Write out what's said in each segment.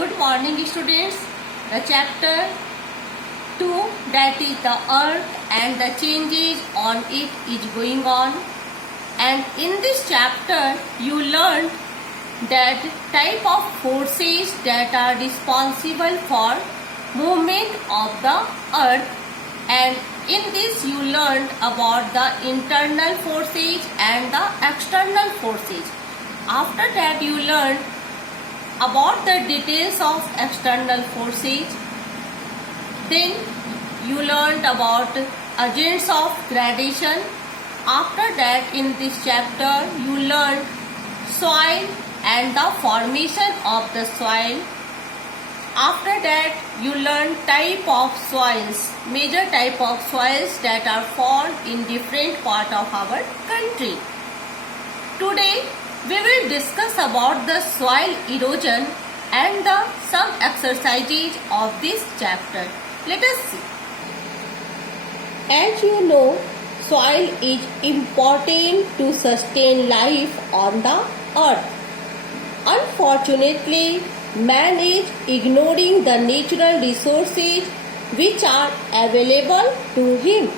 Good morning students. The chapter 2, that is the earth and the changes on it is going on, and in this chapter you learned that type of forces that are responsible for movement of the earth, and in this you learned about the internal forces and the external forces. After that you learned about the details of external forces. Then you learned about agents of gradation. After that, in this chapter you learned soil and the formation of the soil. After that you learned type of soils, major type of soils that are found in different part of our country. Today we will discuss about the soil erosion and some exercises of this chapter. Let us see. As you know, soil is important to sustain life on the earth. Unfortunately, man is ignoring the natural resources which are available to him.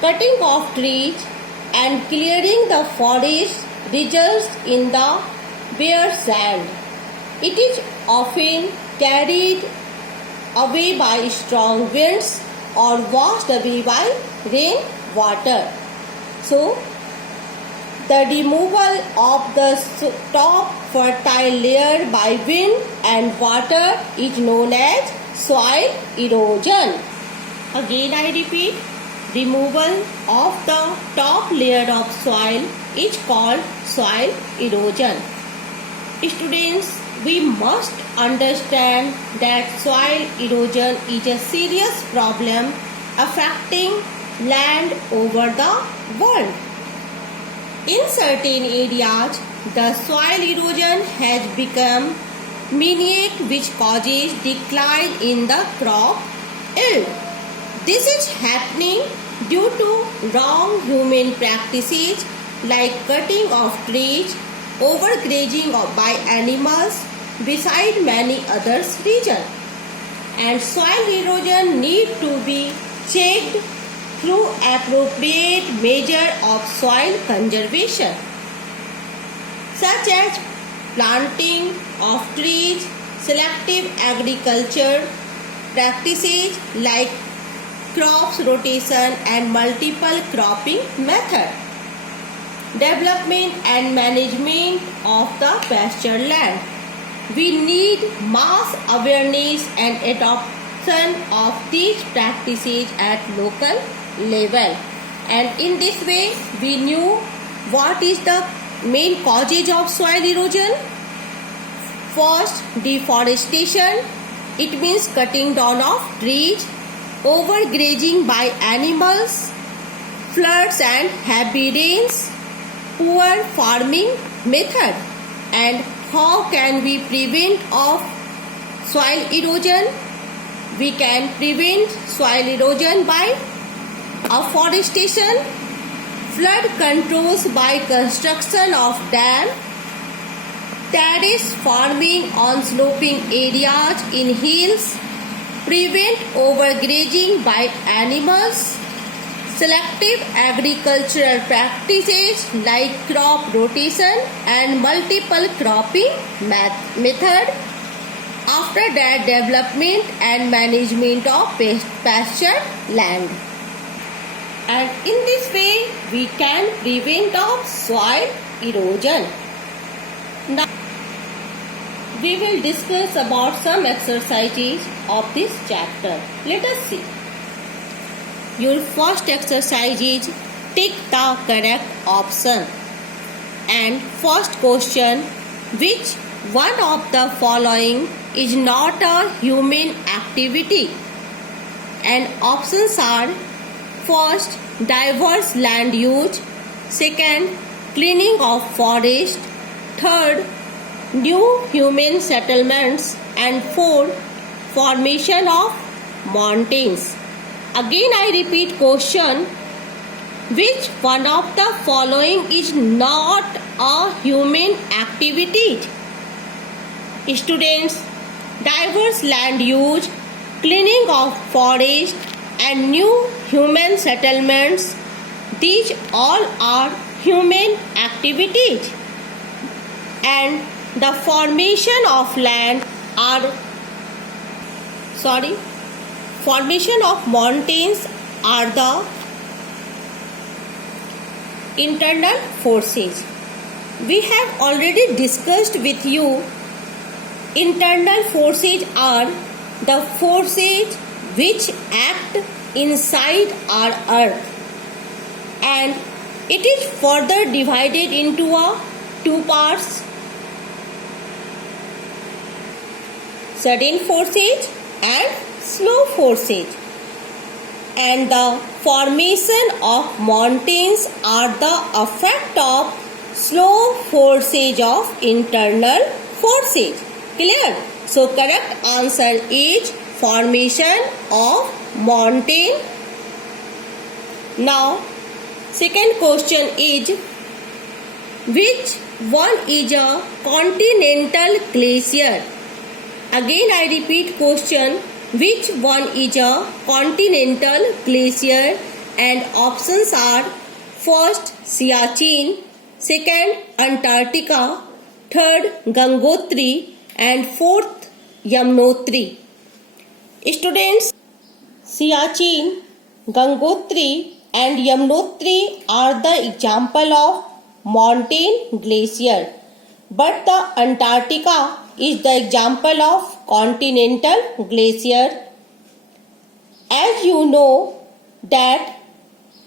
Cutting off trees and clearing the forest results in the bare sand. It is often carried away by strong winds or washed away by rain water. So, the removal of the top fertile layer by wind and water is known as soil erosion. Again I repeat, removal of the top layer of soil is called soil erosion. Students, we must understand that soil erosion is a serious problem affecting land over the world. In certain areas, the soil erosion has become minute, which causes decline in the crop yield. This is happening due to wrong human practices like cutting of trees, overgrazing by animals, beside many other reasons. And soil erosion need to be checked through appropriate measure of soil conservation, such as planting of trees, selective agriculture practices like crops rotation and multiple cropping method, development and management of the pasture land. We need mass awareness and adoption of these practices at local level. And in this way, we knew what is the main causes of soil erosion. First, deforestation. It means cutting down of trees, overgrazing by animals, floods and heavy rains, poor farming method. And how can we prevent of soil erosion? We can prevent soil erosion by afforestation, flood controls by construction of dam, terrace farming on sloping areas in hills, prevent overgrazing by animals, selective agricultural practices like crop rotation and multiple cropping method. After that, development and management of pasture land. And in this way, we can prevent of soil erosion. Now, we will discuss about some exercises of this chapter. Let us see. Your first exercise is tick the correct option. And first question, which one of the following is not a human activity? And options are: first, diverse land use; second, cleaning of forest; third, new human settlements; and fourth, formation of mountains. Again I repeat question, which one of the following is not a human activity? Students, diverse land use, cleaning of forest, and new human settlements. These all are human activities. And the formation of mountains are the internal forces. We have already discussed with you internal forces are the forces which act inside our earth, and it is further divided into two parts: sudden forces and slow forces. And the formation of mountains are the effect of slow forces of internal forces. Clear? So correct answer is formation of mountain. Now second question is, which one is a continental glacier? Again I repeat question, which one is a continental glacier? And options are: first Siachen, second Antarctica, third Gangotri, and fourth Yamunotri. Students, Siachen, Gangotri and Yamunotri are the example of mountain glacier, but the Antarctica is the example of continental glacier. As you know that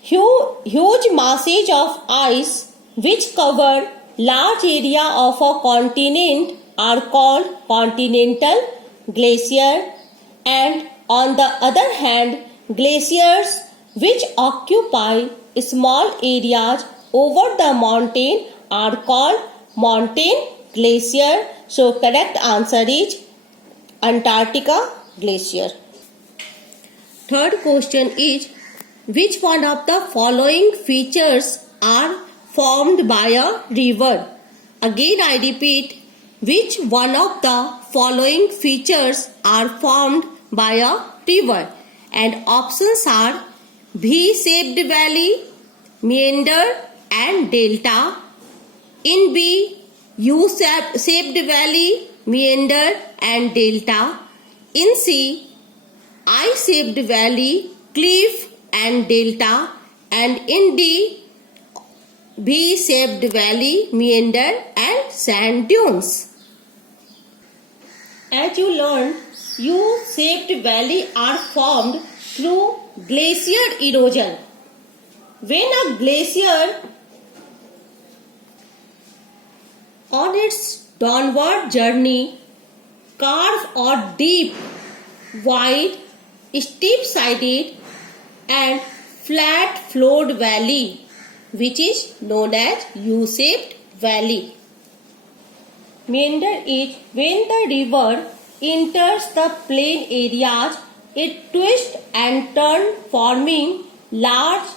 huge masses of ice which cover large area of a continent are called continental glacier, and on the other hand, glaciers which occupy small areas over the mountain are called mountain glacier. So correct answer is Antarctica glacier. Third question is, which one of the following features are formed by a river? Again I repeat, which one of the following features are formed by a river? And options are V-shaped valley, meander and delta. In B, U-shaped valley, meander and delta. In C, I-shaped valley, cliff and delta. And in D, V-shaped valley, meander and sand dunes. As you learned, U-shaped valley are formed through glacier erosion. When a glacier on its downward journey carve a deep, wide, steep-sided and flat-flowed valley, which is known as U-shaped valley. Meander is when the river enters the plain areas, it twists and turns, forming large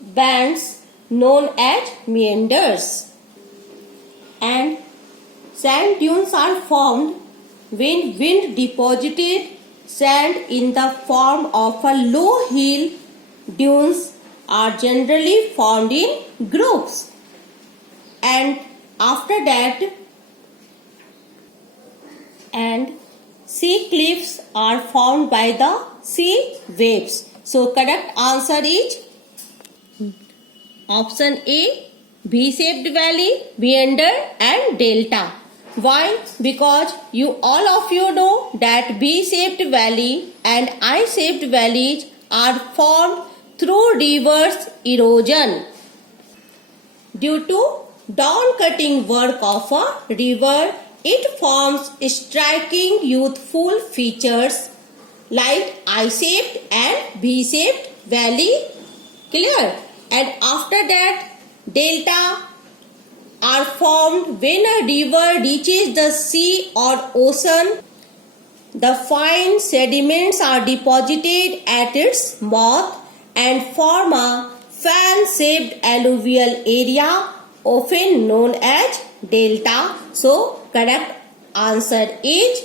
bands known as meanders. And sand dunes are formed when wind deposited sand in the form of a low hill. Dunes are generally formed in groups, and after that sea cliffs are formed by the sea waves. So correct answer is option A, V-shaped valley, meander and delta. Why? Because all of you know that V-shaped valley and I-shaped valleys are formed through reverse erosion. Due to down-cutting work of a river, it forms striking youthful features like I-shaped and V-shaped valley. Clear? And after that, delta are formed when a river reaches the sea or ocean. The fine sediments are deposited at its mouth and form a fan-shaped alluvial area, often known as delta. So correct answer is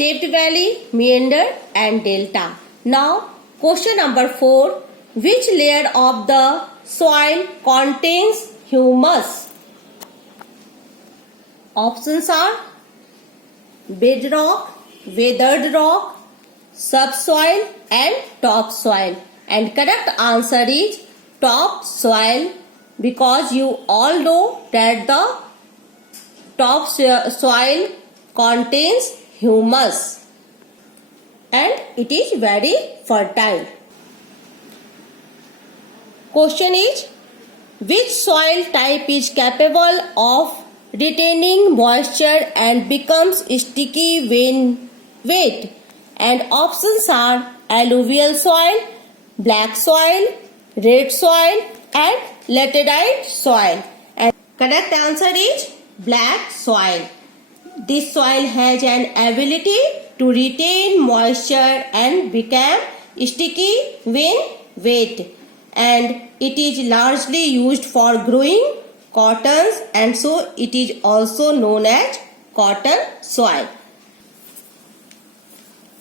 shaped valley, meander and delta. Now question number 4. Which layer of the soil contains humus? Options are bedrock, weathered rock, subsoil and topsoil. And correct answer is topsoil, because you all know that the topsoil contains humus and it is very fertile. Question is, which soil type is capable of retaining moisture and becomes sticky when wet? And options are alluvial soil, black soil, red soil and laterite soil. And correct answer is black soil. This soil has an ability to retain moisture and become sticky when wet, and it is largely used for growing cottons, and so it is also known as cotton soil.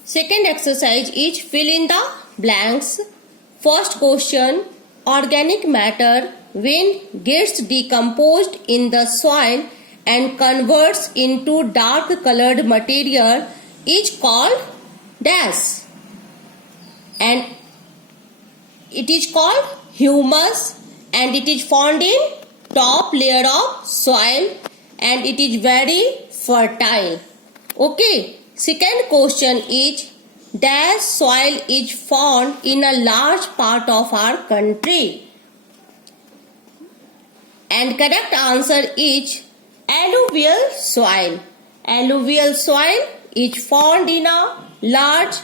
Second exercise is fill in the blanks. First question, organic matter when gets decomposed in the soil and converts into dark colored material is called dash, and it is called humus, and it is found in top layer of soil and it is very fertile. Okay, second question is, dash soil is found in a large part of our country, and correct answer is alluvial soil. Alluvial soil is found in a large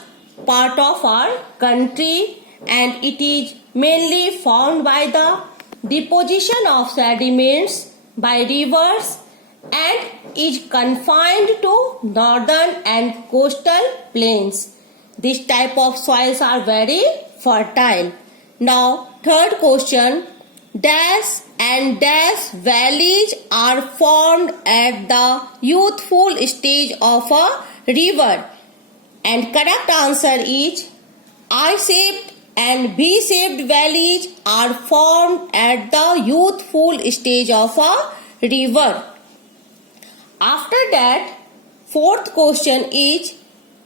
part of our country and it is mainly found by the deposition of sediments by rivers and is confined to northern and coastal plains. This type of soils are very fertile. Now third question, dash and dash valleys are formed at the youthful stage of a river, and correct answer is I-shaped and V-shaped valleys are formed at the youthful stage of a river. After that, fourth question is,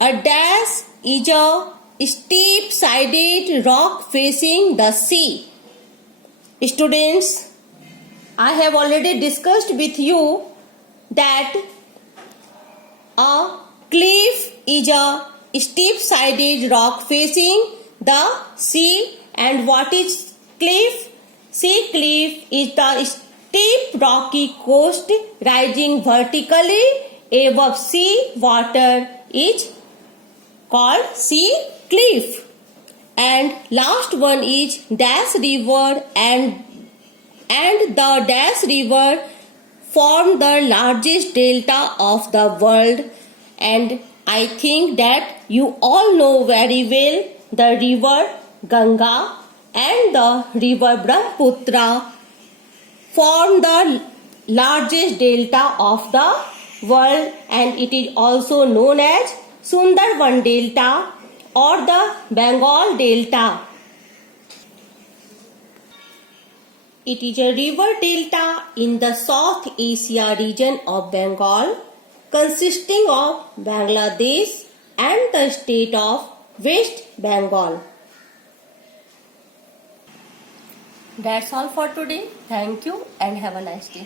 a dash is a steep-sided rock facing the sea. Students, I have already discussed with you that a cliff is a steep-sided rock facing the sea. And what is cliff? Sea cliff is the steep rocky coast rising vertically above sea water is called sea cliff. And last one is dash river, and the dash river form the largest delta of the world, and I think that you all know very well the river Ganga and the river Brahmaputra form the largest delta of the world, and it is also known as Sundarban Delta or the Bengal Delta. It is a river delta in the South Asia region of Bengal, consisting of Bangladesh and the state of West Bengal. That's all for today. Thank you and have a nice day.